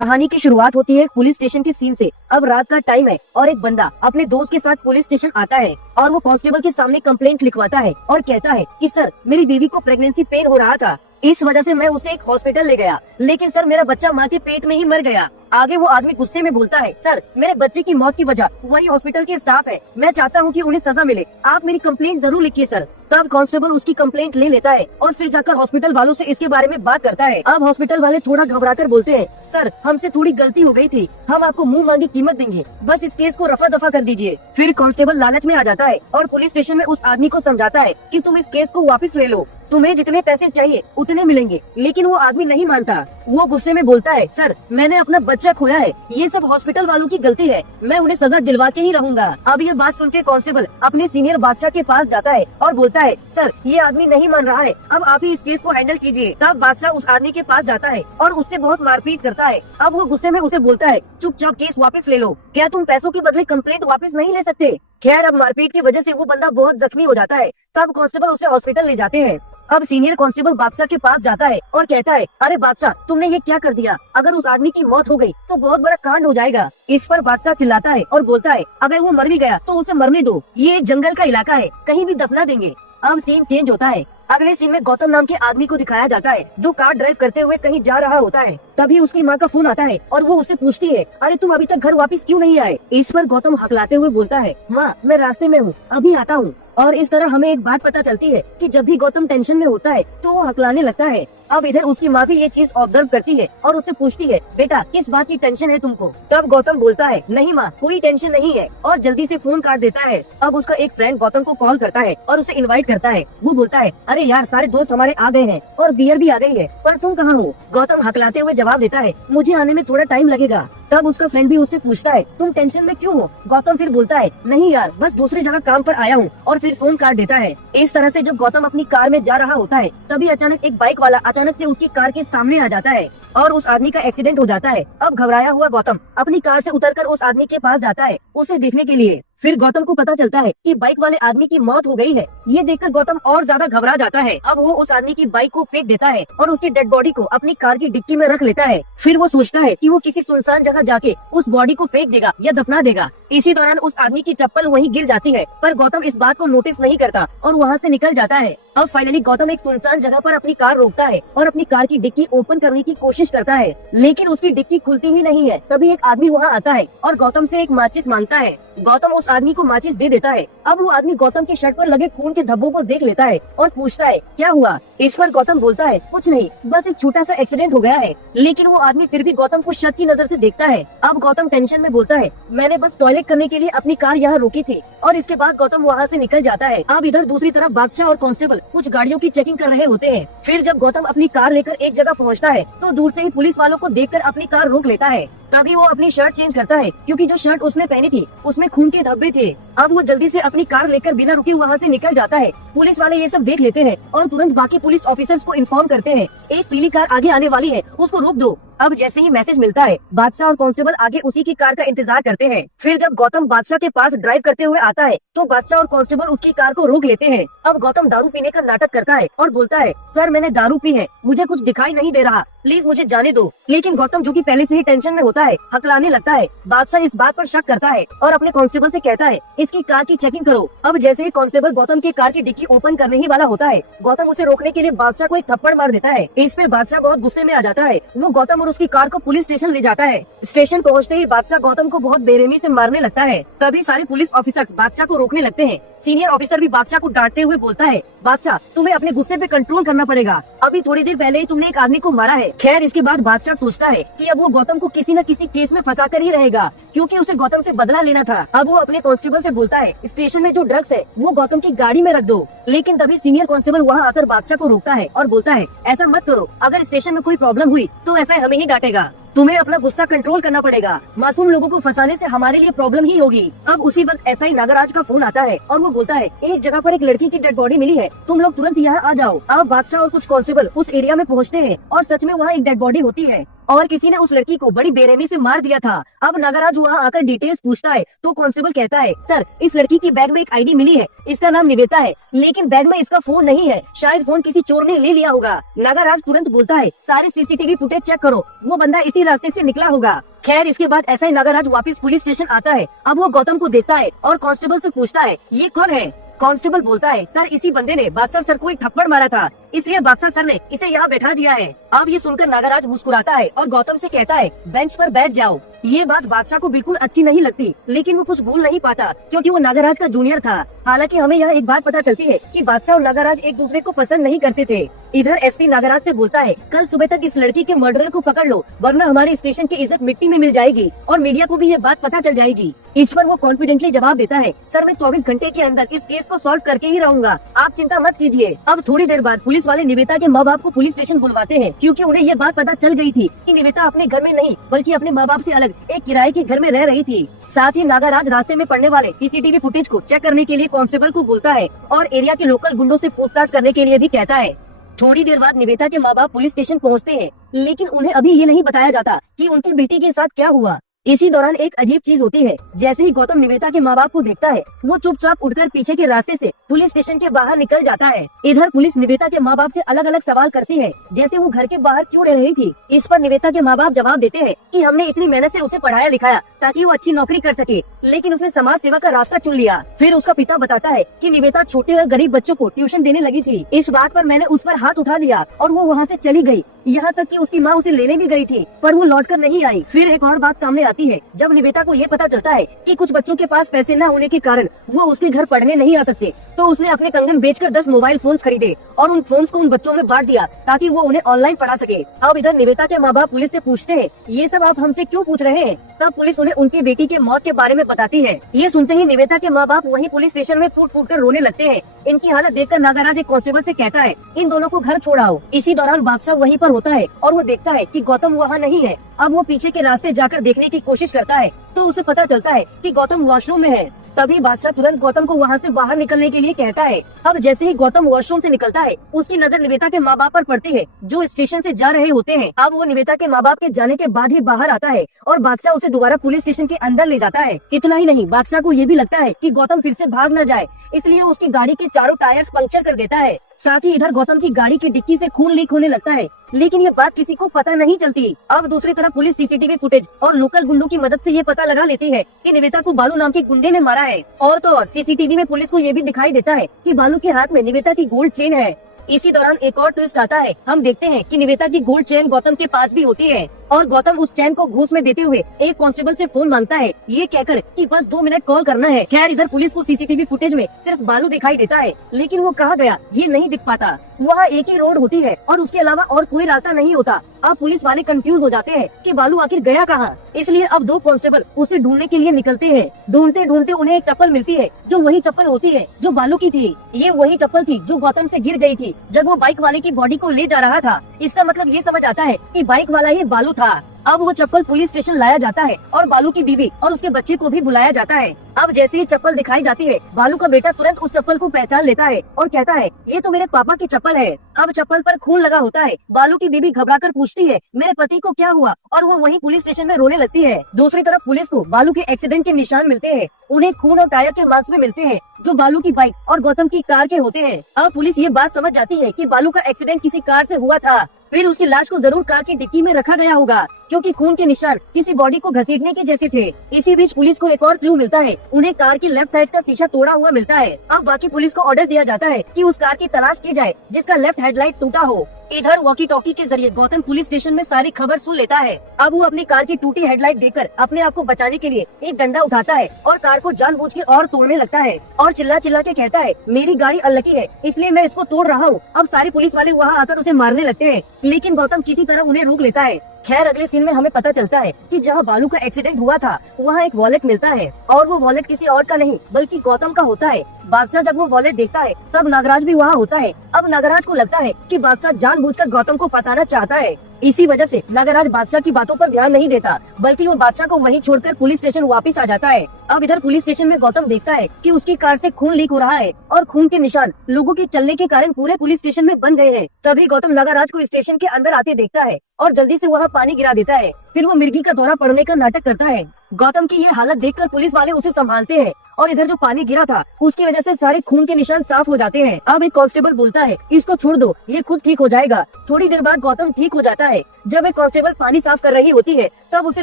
कहानी की शुरुआत होती है पुलिस स्टेशन के सीन से। अब रात का टाइम है और एक बंदा अपने दोस्त के साथ पुलिस स्टेशन आता है और वो कांस्टेबल के सामने कंप्लेंट लिखवाता है और कहता है कि सर मेरी बीवी को प्रेगनेंसी पेन हो रहा था, इस वजह से मैं उसे एक हॉस्पिटल ले गया, लेकिन सर मेरा बच्चा माँ के पेट में ही मर गया। आगे वो आदमी गुस्से में बोलता है, सर मेरे बच्चे की मौत की वजह वही हॉस्पिटल के स्टाफ है, मैं चाहता हूँ कि उन्हें सजा मिले, आप मेरी कंप्लेंट जरूर लिखिए सर। तब कांस्टेबल उसकी कंप्लेंट ले लेता है और फिर जाकर हॉस्पिटल वालों से इसके बारे में बात करता है। अब हॉस्पिटल वाले थोड़ा घबराकर बोलते हैं, सर हमसे थोड़ी गलती हो गई थी, हम आपको मुंह मांगी कीमत देंगे, बस इस केस को रफा दफा कर दीजिए। फिर कांस्टेबल लालच में आ जाता है और पुलिस स्टेशन में उस आदमी को समझाता है कि तुम इस केस को वापस ले लो, तुम्हें जितने पैसे चाहिए उतने मिलेंगे, लेकिन वो आदमी नहीं मानता। वो गुस्से में बोलता है, सर मैंने अपना बच्चा खोया है, ये सब हॉस्पिटल वालों की गलती है, मैं उन्हें सजा दिलवा के ही रहूंगा। अब ये बात सुन के कांस्टेबल अपने सीनियर बादशाह के पास जाता है और बोलता है, सर ये आदमी नहीं मान रहा है, अब आप ही इस केस को हैंडल कीजिए। तब बादशाह उस आदमी के पास जाता है और उससे बहुत मारपीट करता है। अब वो गुस्से में उसे बोलता है, चुपचाप केस वापस ले लो, क्या तुम पैसों के बदले कंप्लेंट वापस नहीं ले सकते। खैर अब मारपीट की वजह से वो बंदा बहुत जख्मी हो जाता है। तब कांस्टेबल उसे हॉस्पिटल ले जाते हैं। अब सीनियर कांस्टेबल बादशाह के पास जाता है और कहता है, अरे बादशाह तुमने ये क्या कर दिया, अगर उस आदमी की मौत हो गई तो बहुत बड़ा कांड हो जाएगा। इस पर बादशाह चिल्लाता है और बोलता है, अगर वो मर भी गया तो उसे मरने दो, ये जंगल का इलाका है, कहीं भी दफना देंगे। अब सीन चेंज होता है। अगले सीन में गौतम नाम के आदमी को दिखाया जाता है जो कार ड्राइव करते हुए कहीं जा रहा होता है। तभी उसकी माँ का फोन आता है और वो उससे पूछती है, अरे तुम अभी तक घर वापस क्यों नहीं आए। इस पर गौतम हकलाते हुए बोलता है, माँ मैं रास्ते में हूँ, अभी आता हूँ। और इस तरह हमें एक बात पता चलती है कि जब भी गौतम टेंशन में होता है तो वो हकलाने लगता है। अब इधर उसकी माँ भी ये चीज ऑब्जर्व करती है और उससे पूछती है, बेटा किस बात की टेंशन है तुमको। तब गौतम बोलता है, नहीं माँ कोई टेंशन नहीं है, और जल्दी से फोन काट देता है। अब उसका एक फ्रेंड गौतम को कॉल करता है और उसे इनवाइट करता है। वो बोलता है, अरे यार सारे दोस्त हमारे आ गए हैं और बियर भी आ गई है, पर तुम कहाँ हो। गौतम हकलाते हुए जवाब देता है, मुझे आने में थोड़ा टाइम लगेगा। तब उसका फ्रेंड भी उससे पूछता है, तुम टेंशन में क्यों हो। गौतम फिर बोलता है, नहीं यार बस दूसरी जगह काम पर आया हूँ, और फिर फोन काट देता है। इस तरह से जब गौतम अपनी कार में जा रहा होता है तभी अचानक एक बाइक वाला अचानक से उसकी कार के सामने आ जाता है और उस आदमी का एक्सीडेंट हो जाता है। अब घबराया हुआ गौतम अपनी कार से उतरकर उस आदमी के पास जाता है उसे देखने के लिए। फिर गौतम को पता चलता है कि बाइक वाले आदमी की मौत हो गई है। ये देखकर गौतम और ज्यादा घबरा जाता है। अब वो उस आदमी की बाइक को फेंक देता है और उसकी डेड बॉडी को अपनी कार की डिक्की में रख लेता है। फिर वो सोचता है कि वो किसी सुनसान जगह जाके उस बॉडी को फेंक देगा या दफना देगा। इसी दौरान उस आदमी की चप्पल वहीं गिर जाती है, पर गौतम इस बात को नोटिस नहीं करता और वहाँ से निकल जाता है। अब फाइनली गौतम एक सुनसान जगह पर अपनी कार रोकता है और अपनी कार की डिक्की ओपन करने की कोशिश करता है, लेकिन उसकी डिक्की खुलती ही नहीं है। तभी एक आदमी वहाँ आता है और गौतम से एक माचिस मांगता है। गौतम उस आदमी को माचिस दे देता है। अब वो आदमी गौतम के शर्ट पर लगे खून के धब्बों को देख लेता है और पूछता है, क्या हुआ। इस पर गौतम बोलता है, कुछ नहीं, बस एक छोटा सा एक्सीडेंट हो गया है। लेकिन वो आदमी फिर भी गौतम को शक की नजर से देखता है। अब गौतम टेंशन में बोलता है, मैंने बस टॉयलेट करने के लिए अपनी कार यहाँ रोकी थी, और इसके बाद गौतम वहाँ से निकल जाता है। अब इधर दूसरी तरफ बादशाह और कांस्टेबल कुछ गाड़ियों की चेकिंग कर रहे होते हैं। फिर जब गौतम अपनी कार लेकर एक जगह पहुँचता है तो दूर से ही पुलिस वालों को देखकर अपनी कार रोक लेता है। तभी वो अपनी शर्ट चेंज करता है क्योंकि जो शर्ट उसने पहनी थी उसमें खून के धब्बे थे। अब वो जल्दी से अपनी कार लेकर बिना रुके वहाँ से निकल जाता है। पुलिस वाले ये सब देख लेते हैं और तुरंत बाकी पुलिस ऑफिसर्स को इन्फॉर्म करते हैं, एक पीली कार आगे आने वाली है, उसको रोक दो। अब जैसे ही मैसेज मिलता है बादशाह और कांस्टेबल आगे उसी की कार का इंतजार करते हैं। फिर जब गौतम बादशाह के पास ड्राइव करते हुए आता है तो बादशाह और कांस्टेबल उसकी कार को रोक लेते हैं। अब गौतम दारू पीने का नाटक करता है और बोलता है, सर मैंने दारू पी है, मुझे कुछ दिखाई नहीं दे रहा, प्लीज मुझे जाने दो। लेकिन गौतम जो कि पहले से ही टेंशन में होता है हकलाने लगता है। बादशाह इस बात पर शक करता है और अपने कांस्टेबल से कहता है, इसकी कार की चेकिंग करो। अब जैसे ही कांस्टेबल गौतम की कार की डिक्की ओपन करने ही वाला होता है, गौतम उसे रोकने के लिए बादशाह को एक थप्पड़ मार देता है। इसमें बादशाह बहुत गुस्से में आ जाता है। वो गौतम और उसकी कार को पुलिस स्टेशन ले जाता है। स्टेशन पहुंचते ही बादशाह गौतम को बहुत बेरहमी से मारने लगता है। तभी सारे पुलिस ऑफिसर्स बादशाह को रोकने लगते हैं। सीनियर ऑफिसर भी बादशाह को डांटते हुए बोलता है, बादशाह तुम्हें अपने गुस्से पे कंट्रोल करना पड़ेगा, अभी थोड़ी देर पहले ही तुमने एक आदमी को मारा है। खैर इसके बाद बादशाह सोचता है कि अब वो गौतम को किसी न किसी केस में फंसा कर ही रहेगा, क्योंकि उसे गौतम से बदला लेना था। अब वो अपने कांस्टेबल से बोलता है, स्टेशन में जो ड्रग्स है वो गौतम की गाड़ी में रख दो। लेकिन तभी सीनियर कांस्टेबल वहाँ आकर बादशाह को रोकता है और बोलता है, ऐसा मत करो, अगर स्टेशन में कोई प्रॉब्लम हुई तो ऐसा हमें ही डांटेगा, तुम्हें अपना गुस्सा कंट्रोल करना पड़ेगा, मासूम लोगों को फंसाने से हमारे लिए प्रॉब्लम ही होगी। अब उसी वक्त एसआई नागराज का फोन आता है और वो बोलता है, एक जगह पर एक लड़की की डेड बॉडी मिली है, तुम लोग तुरंत यहाँ आ जाओ। अब बादशाह और कुछ कांस्टेबल उस एरिया में पहुँचते हैं और सच में वहाँ एक डेड बॉडी होती है। और किसी ने उस लड़की को बड़ी बेरहमी से मार दिया था। अब नागराज वहाँ आकर डिटेल्स पूछता है तो कांस्टेबल कहता है, सर इस लड़की की बैग में एक आईडी मिली है, इसका नाम निवेता है, लेकिन बैग में इसका फोन नहीं है, शायद फोन किसी चोर ने ले लिया होगा। नागराज तुरंत बोलता है, सारे सीसीटीवी फुटेज चेक करो, वो बंदा इसी रास्ते से निकला होगा। खैर इसके बाद ऐसा ही नागराज वापस पुलिस स्टेशन आता है। अब वो गौतम को देखता है और कांस्टेबल से पूछता है, ये कौन है? कांस्टेबल बोलता है, सर इसी बंदे ने बादशाह सर को एक थप्पड़ मारा था, इसलिए बादशाह सर ने इसे यहाँ बैठा दिया है। अब ये सुनकर नागराज मुस्कुराता है और गौतम से कहता है, बेंच पर बैठ जाओ। ये बात बादशाह को बिल्कुल अच्छी नहीं लगती, लेकिन वो कुछ बोल नहीं पाता क्योंकि वो नागराज का जूनियर था। हालांकि हमें यह एक बात पता चलती है कि बादशाह और नागराज एक दूसरे को पसंद नहीं करते थे। इधर एसपी नागराज से बोलता है, कल सुबह तक इस लड़की के मर्डरर को पकड़ लो, वरना हमारे स्टेशन की इज्जत मिट्टी में मिल जाएगी और मीडिया को भी ये बात पता चल जाएगी। इस पर वो कॉन्फिडेंटली जवाब देता है, सर मैं 24 घंटे के अंदर इस केस को सॉल्व करके ही रहूंगा, आप चिंता मत कीजिए। अब थोड़ी देर बाद पुलिस वाले निवेता के माँ बाप को पुलिस स्टेशन बुलवाते हैं क्योंकि उन्हें ये बात पता चल गई थी कि निवेता अपने घर में नहीं बल्कि अपने माँ बाप से अलग एक किराए के घर में रह रही थी। साथ ही नागराज रास्ते में पड़ने वाले सीसीटीवी फुटेज को चेक करने के लिए कांस्टेबल को बोलता है और एरिया के लोकल गुंडों से पूछताछ करने के लिए भी कहता है। थोड़ी देर बाद निवेता के माँ बाप पुलिस स्टेशन पहुँचते हैं, लेकिन उन्हें अभी ये नहीं बताया जाता कि उनकी बेटी के साथ क्या हुआ। इसी दौरान एक अजीब चीज होती है। जैसे ही गौतम निवेता के माँ बाप को देखता है, वो चुपचाप उठकर पीछे के रास्ते से पुलिस स्टेशन के बाहर निकल जाता है। इधर पुलिस निवेता के माँ बाप से अलग अलग सवाल करती है, जैसे वो घर के बाहर क्यों रह रही थी। इस पर निवेता के माँ बाप जवाब देते हैं कि हमने इतनी मेहनत से उसे पढ़ाया लिखाया ताकि वो अच्छी नौकरी कर सके, लेकिन उसने समाज सेवा का रास्ता चुन लिया। फिर उसका पिता बताता है कि निवेता छोटे और गरीब बच्चों को ट्यूशन देने लगी थी। इस बात पर मैंने उस पर हाथ उठा दिया और वो वहाँ से चली गई। यहाँ तक कि उसकी माँ उसे लेने भी गई थी, पर वो लौटकर नहीं आई। फिर एक और बात सामने आती है, जब निवेता को ये पता चलता है कि कुछ बच्चों के पास पैसे न होने के कारण वो उसके घर पढ़ने नहीं आ सकते, तो उसने अपने कंगन बेचकर 10 मोबाइल फोन्स खरीदे और उन फोन्स को उन बच्चों में बांट दिया ताकि वो उन्हें ऑनलाइन पढ़ा सके। अब इधर निवेता के माँ बाप पुलिस से पूछते हैं, ये सब आप हमसे क्यों पूछ रहे हैं? तब पुलिस उन्हें उनकी बेटी के मौत के बारे में बताती है। ये सुनते ही निवेता के माँ बाप वहीं पुलिस स्टेशन में फूट फूट कर रोने लगते हैं। इनकी हालत देखकर नागराज एक कांस्टेबल से कहता है, इन दोनों को घर छोड़ाओ। इसी दौरान बादशाह वहीं पर होता है और वो देखता है कि गौतम वहाँ नहीं है। अब वो पीछे के रास्ते जाकर देखने की कोशिश करता है तो उसे पता चलता है कि गौतम वॉशरूम में है। तभी बादशाह तुरंत गौतम को वहाँ से बाहर निकलने के लिए कहता है। अब जैसे ही गौतम वॉशरूम से निकलता है, उसकी नजर निवेता के माँ बाप पर पड़ती है जो स्टेशन से जा रहे होते हैं। अब वो निवेता के माँ बाप के जाने के बाद ही बाहर आता है और बादशाह उसे दोबारा पुलिस स्टेशन के अंदर ले जाता है। इतना ही नहीं, बादशाह को ये भी लगता है कि गौतम फिर से भाग न जाए, इसलिए उसकी गाड़ी के चारों टायर्स पंक्चर कर देता है। साथ ही इधर गौतम की गाड़ी की डिक्की से खून लीक होने लगता है, लेकिन ये बात किसी को पता नहीं चलती। अब दूसरी तरफ पुलिस सीसीटीवी फुटेज और लोकल गुंडों की मदद से ये पता लगा लेती है कि निवेता को बालू नाम के गुंडे ने मारा है। और तो और सीसीटीवी में पुलिस को ये भी दिखाई देता है कि बालू के हाथ में निवेता की गोल्ड चेन है। इसी दौरान एक और ट्विस्ट आता है। हम देखते हैं कि निवेता की गोल्ड चेन गौतम के पास भी होती है और गौतम उस चैन को घूस में देते हुए एक कांस्टेबल से फोन मांगता है, ये कहकर कि बस 2 मिनट कॉल करना है। खैर इधर पुलिस को सीसीटीवी फुटेज में सिर्फ बालू दिखाई देता है, लेकिन वो कहाँ गया ये नहीं दिख पाता। वहाँ एक ही रोड होती है और उसके अलावा और कोई रास्ता नहीं होता। अब पुलिस वाले कंफ्यूज हो जाते हैं कि बालू आखिर गया कहाँ। इसलिए अब 2 कांस्टेबल उसे ढूंढने के लिए निकलते हैं। ढूंढते ढूंढते उन्हें एक चप्पल मिलती है जो वही चप्पल होती है जो बालू की थी। ये वही चप्पल थी जो गौतम से गिर गई थी जब वो बाइक वाले की बॉडी को ले जा रहा था। इसका मतलब ये समझ आता है कि बाइक वाला ही बालू था। अब वो चप्पल पुलिस स्टेशन लाया जाता है और बालू की बीवी और उसके बच्चे को भी बुलाया जाता है। अब जैसे ही चप्पल दिखाई जाती है, बालू का बेटा तुरंत उस चप्पल को पहचान लेता है और कहता है, ये तो मेरे पापा की चप्पल है। अब चप्पल पर खून लगा होता है। बालू की बीवी घबराकर पूछती है, मेरे पति को क्या हुआ? और वो वहीं पुलिस स्टेशन में रोने लगती है। दूसरी तरफ पुलिस को बालू के एक्सीडेंट के निशान मिलते हैं। उन्हें खून और टायर के मार्क्स भी मिलते हैं जो बालू की बाइक और गौतम की कार के होते हैं। अब पुलिस ये बात समझ जाती है कि बालू का एक्सीडेंट किसी कार से हुआ था। फिर उसकी लाश को जरूर कार की डिक्की में रखा गया होगा क्योंकि खून के निशान किसी बॉडी को घसीटने के जैसे थे। इसी बीच पुलिस को एक और क्लू मिलता है। उन्हें कार की लेफ्ट साइड का शीशा तोड़ा हुआ मिलता है। अब बाकी पुलिस को ऑर्डर दिया जाता है कि उस कार की तलाश की जाए जिसका लेफ्ट हेडलाइट टूटा हो। इधर वॉकी टॉकी के जरिए गौतम पुलिस स्टेशन में सारी खबर सुन लेता है। अब वो अपनी कार की टूटी हेडलाइट देखकर अपने आप को बचाने के लिए एक डंडा उठाता है और कार को जानबूझ के और तोड़ने लगता है और चिल्ला चिल्ला के कहता है, मेरी गाड़ी अनलकी है इसलिए मैं इसको तोड़ रहा हूँ। अब सारे पुलिस वाले वहाँ आकर उसे मारने लगते हैं, लेकिन गौतम किसी तरह उन्हें रोक लेता है। खैर अगले सीन में हमें पता चलता है कि जहाँ बालू का एक्सीडेंट हुआ था वहाँ एक वॉलेट मिलता है और वो वॉलेट किसी और का नहीं बल्कि गौतम का होता है। बादशाह जब वो वॉलेट देखता है तब नागराज भी वहाँ होता है। अब नागराज को लगता है कि बादशाह जानबूझकर गौतम को फंसाना चाहता है। इसी वजह से नागराज बादशाह की बातों पर ध्यान नहीं देता, बल्कि वो बादशाह को वहीं छोड़कर पुलिस स्टेशन वापस आ जाता है। अब इधर पुलिस स्टेशन में गौतम देखता है कि उसकी कार से खून लीक हो रहा है और खून के निशान लोगों के चलने के कारण पूरे पुलिस स्टेशन में बन गए हैं। तभी गौतम नागराज को स्टेशन के अंदर आते देखता है और जल्दी से वहाँ पानी गिरा देता है। फिर वो मिर्गी का दौरा पड़ने का नाटक करता है। गौतम की ये हालत देखकर पुलिस वाले उसे संभालते हैं और इधर जो पानी गिरा था उसकी वजह से सारे खून के निशान साफ हो जाते हैं। अब एक कांस्टेबल बोलता है, इसको छोड़ दो, ये खुद ठीक हो जाएगा। थोड़ी देर बाद गौतम ठीक हो जाता है। जब एक कांस्टेबल पानी साफ कर रही होती है तब उसे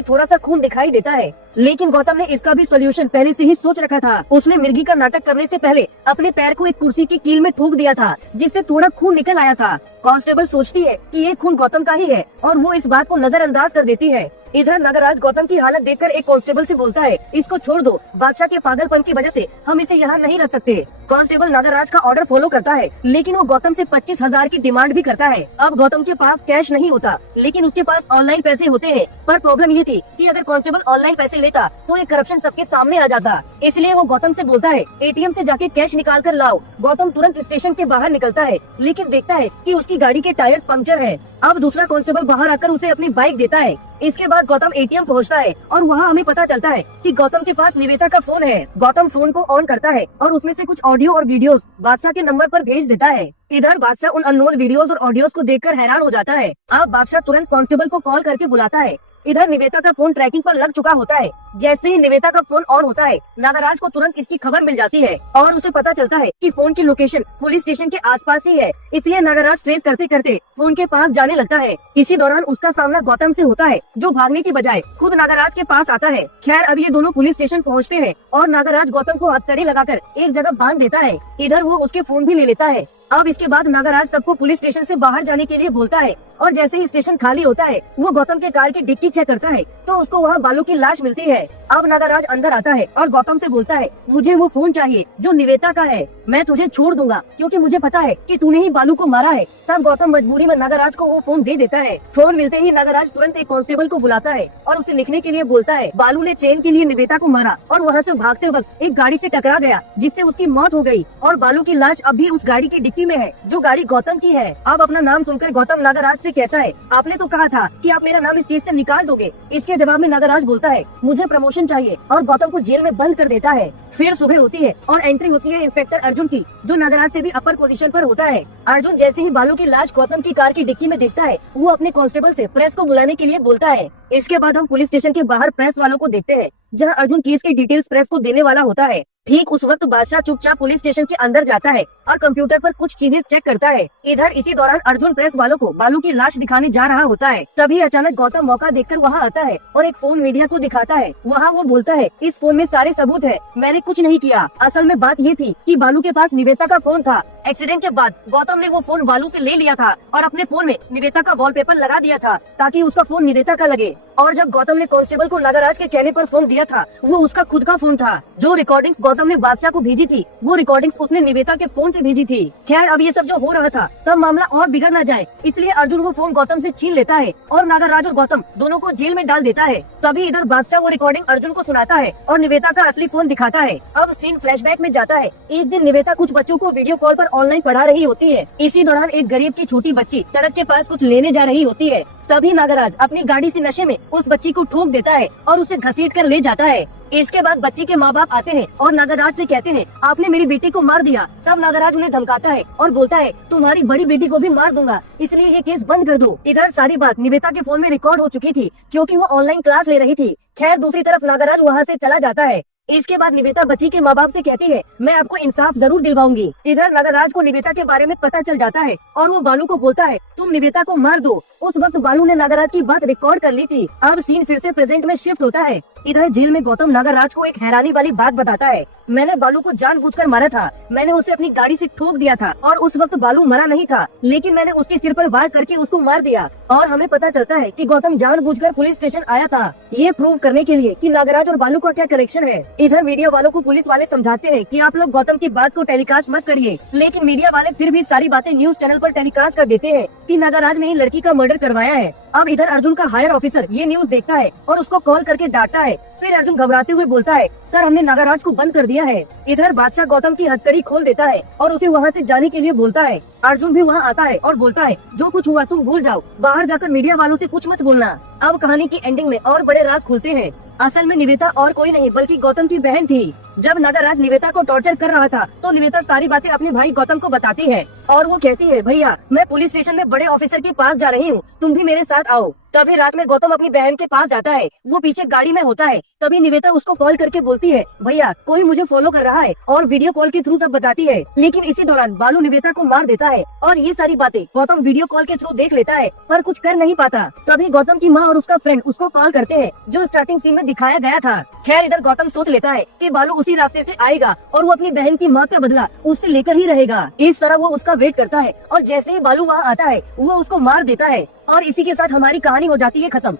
थोड़ा सा खून दिखाई देता है, लेकिन गौतम ने इसका भी सॉल्यूशन पहले से ही सोच रखा था। उसने मिर्गी का नाटक करने से पहले अपने पैर को एक कुर्सी की कील में ठोक दिया था, जिससे थोड़ा खून निकल आया था। कांस्टेबल सोचती है कि ये खून गौतम का ही है और वो इस बात को नजरअंदाज कर देती है। इधर नागराज गौतम की हालत देखकर एक कांस्टेबल से बोलता है, इसको छोड़ दो, बादशाह के पागलपन की वजह से हम इसे यहाँ नहीं रख सकते। कांस्टेबल नागराज का ऑर्डर फॉलो करता है, लेकिन वो गौतम से 25,000 की डिमांड भी करता है। अब गौतम के पास कैश नहीं होता, लेकिन उसके पास ऑनलाइन पैसे होते हैं। पर प्रॉब्लम ये थी कि अगर कांस्टेबल ऑनलाइन पैसे लेता तो ये करप्शन सबके सामने आ जाता। इसलिए वो गौतम से बोलता है, एटीएम से जाके कैश निकाल कर लाओ। गौतम तुरंत स्टेशन के बाहर निकलता है, लेकिन देखता है कि उसकी गाड़ी के टायर्स पंक्चर है। अब दूसरा कांस्टेबल बाहर आकर उसे अपनी बाइक देता है। इसके बाद गौतम एटीएम पहुंचता है और वहाँ हमें पता चलता है कि गौतम के पास निवेता का फोन है। गौतम फोन को ऑन करता है और उसमें से कुछ ऑडियो और वीडियोस बादशाह के नंबर पर भेज देता है। इधर बादशाह उन अननोन वीडियोस और ऑडियोस को देखकर हैरान हो जाता है। अब बादशाह तुरंत कांस्टेबल को कॉल करके बुलाता है। इधर निवेता का फोन ट्रैकिंग पर लग चुका होता है। जैसे ही निवेता का फोन ऑन होता है, नागराज को तुरंत इसकी खबर मिल जाती है और उसे पता चलता है कि फोन की लोकेशन पुलिस स्टेशन के आसपास ही है। इसलिए नागराज ट्रेस करते करते फोन के पास जाने लगता है। इसी दौरान उसका सामना गौतम से होता है, जो भागने की बजाय खुद नागराज के पास आता है। खैर, अब ये दोनों पुलिस स्टेशन पहुँचते हैं और नागराज गौतम को हथकड़ी लगाकर एक जगह बांध देता है। इधर वो उसके फोन भी ले लेता है। अब इसके बाद नागराज सबको पुलिस स्टेशन से बाहर जाने के लिए बोलता है और जैसे ही स्टेशन खाली होता है वो गौतम के कार की डिक्की चेक करता है तो उसको वहाँ बालू की लाश मिलती है। अब नागराज अंदर आता है और गौतम से बोलता है, मुझे वो फोन चाहिए जो निवेता का है, मैं तुझे छोड़ दूंगा क्योंकि मुझे पता है कि तूने ही बालू को मारा है। तब गौतम मजबूरी में नागराज को वो फोन दे देता है। फोन मिलते ही नागराज तुरंत एक कांस्टेबल को बुलाता है और उसे लिखने के लिए बोलता है, बालू ने चेन के लिए निवेता को मारा और वहाँ से भागते वक्त एक गाड़ी से टकरा गया जिससे उसकी मौत हो गई और बालू की लाश अभी उस गाड़ी की डिक्की में है जो गाड़ी गौतम की है। अब अपना नाम सुनकर गौतम नागराज से कहता है, आपने तो कहा था कि आप मेरा नाम इस केस से निकाल दोगे। इसके जवाब में नागराज बोलता है, मुझे प्रमोशन चाहिए और गौतम को जेल में बंद कर देता है। फिर सुबह होती है और एंट्री होती है इंस्पेक्टर अर्जुन की, जो नागराज से भी अपर पोजीशन पर होता है। अर्जुन जैसे ही बालू की लाश गौतम की कार की डिक्की में देखता है, वो अपने कांस्टेबल से प्रेस को बुलाने के लिए बोलता है। इसके बाद हम पुलिस स्टेशन के बाहर प्रेस वालों को देखते हैं, जहां अर्जुन केस की डिटेल्स प्रेस को देने वाला होता है। ठीक उस वक्त बादशाह चुपचाप पुलिस स्टेशन के अंदर जाता है और कंप्यूटर पर कुछ चीजें चेक करता है। इधर इसी दौरान अर्जुन प्रेस वालों को बालू की लाश दिखाने जा रहा होता है। तभी अचानक गौतम मौका देखकर वहाँ आता है और एक फोन मीडिया को दिखाता है। वहाँ वो बोलता है, इस फोन में सारे सबूत है, मैंने कुछ नहीं किया। असल में बात ये थी कि बालू के पास निवेता का फोन था। एक्सीडेंट के बाद गौतम ने वो फोन बालू से ले लिया था और अपने फोन में निवेता का वॉलपेपर लगा दिया था ताकि उसका फोन निवेता का लगे। और जब गौतम ने कांस्टेबल को नागराज के कहने पर फोन दिया था, वो उसका खुद का फोन था। जो रिकॉर्डिंग्स गौतम ने बादशाह को भेजी थी, वो रिकॉर्डिंग्स उसने निवेता के फोन से भेजी थी। खैर, अब ये सब जो हो रहा था तब मामला और बिगड़ न जाए, इसलिए अर्जुन वो फोन गौतम से छीन लेता है और नागराज और गौतम दोनों को जेल में डाल देता है। तभी इधर बादशाह वो रिकॉर्डिंग अर्जुन को सुनाता है और निवेता का असली फोन दिखाता है। अब सीन फ्लैशबैक में जाता है। एक दिन निवेता कुछ बच्चों को वीडियो कॉल पर ऑनलाइन पढ़ा रही होती है। इसी दौरान एक गरीब की छोटी बच्ची सड़क के पास कुछ लेने जा रही होती है। तभी नागराज अपनी गाड़ी से नशे में उस बच्ची को ठोक देता है और उसे घसीट कर ले जाता है। इसके बाद बच्ची के माँ बाप आते हैं और नागराज से कहते हैं, आपने मेरी बेटी को मार दिया। तब नागराज उन्हें धमकाता है और बोलता है, तुम्हारी बड़ी बेटी को भी मार दूंगा, इसलिए ये केस बंद कर दो। इधर सारी बात निवेता के फोन में रिकॉर्ड हो चुकी थी क्योंकि वो ऑनलाइन क्लास ले रही थी। खैर, दूसरी तरफ नागराज वहाँ से चला जाता है। इसके बाद निवेता बच्ची के माँ बाप से कहती है, मैं आपको इंसाफ जरूर दिलवाऊंगी। इधर नागराज को निवेता के बारे में पता चल जाता है और वो बालू को बोलता है, तुम निवेता को मार दो। उस वक्त बालू ने नागराज की बात रिकॉर्ड कर ली थी। अब सीन फिर से प्रेजेंट में शिफ्ट होता है। इधर जेल में गौतम नागराज को एक हैरानी वाली बात बताता है, मैंने बालू को जानबूझकर मारा था, मैंने उसे अपनी गाड़ी से ठोक दिया था और उस वक्त बालू मरा नहीं था, लेकिन मैंने उसके सिर पर वार करके उसको मार दिया। और हमें पता चलता है कि गौतम जानबूझकर पुलिस स्टेशन आया था, ये प्रूव करने के लिए कि नागराज और बालू का क्या कनेक्शन है। इधर मीडिया वालों को पुलिस वाले समझाते हैं कि आप लोग गौतम की बात को टेलीकास्ट मत करिए, लेकिन मीडिया वाले फिर भी सारी बातें न्यूज चैनल पर टेलीकास्ट कर देते हैं कि नागराज ने ही लड़की का मर्डर करवाया है। अब इधर अर्जुन का हायर ऑफिसर ये न्यूज देखता है और उसको कॉल करके डांटता है। फिर अर्जुन घबराते हुए बोलता है, सर हमने नागराज को बंद कर दिया है। इधर बादशाह गौतम की हथकड़ी खोल देता है और उसे वहाँ से जाने के लिए बोलता है। अर्जुन भी वहाँ आता है और बोलता है, जो कुछ हुआ तुम भूल जाओ, बाहर जाकर मीडिया वालों से कुछ मत बोलना। अब कहानी की एंडिंग में और बड़े राज खुलते हैं। असल में निवेता और कोई नहीं बल्कि गौतम की बहन थी। जब नागराज निवेता को टॉर्चर कर रहा था तो निवेता सारी बातें अपने भाई गौतम को बताती है और वो कहती है, भैया मैं पुलिस स्टेशन में बड़े ऑफिसर के पास जा रही हूँ, तुम भी मेरे साथ आओ। तभी रात में गौतम अपनी बहन के पास जाता है, वो पीछे गाड़ी में होता है। तभी निवेता उसको कॉल करके बोलती है, भैया कोई मुझे फॉलो कर रहा है, और वीडियो कॉल के थ्रू सब बताती है। लेकिन इसी दौरान बालू निवेता को मार देता है और ये सारी बातें गौतम वीडियो कॉल के थ्रू देख लेता है पर कुछ कर नहीं पाता। तभी गौतम की माँ और उसका फ्रेंड उसको कॉल करते हैं, जो स्टार्टिंग सीन में दिखाया गया था। खैर इधर गौतम सोच लेता है कि बालू उसी रास्ते से आएगा और वो अपनी बहन की माँ का बदला उससे लेकर ही रहेगा। इस तरह वो उसका वेट करता है और जैसे ही बालू वहाँ आता है वो उसको मार देता है और इसी के साथ हमारी कहानी हो जाती है खत्म।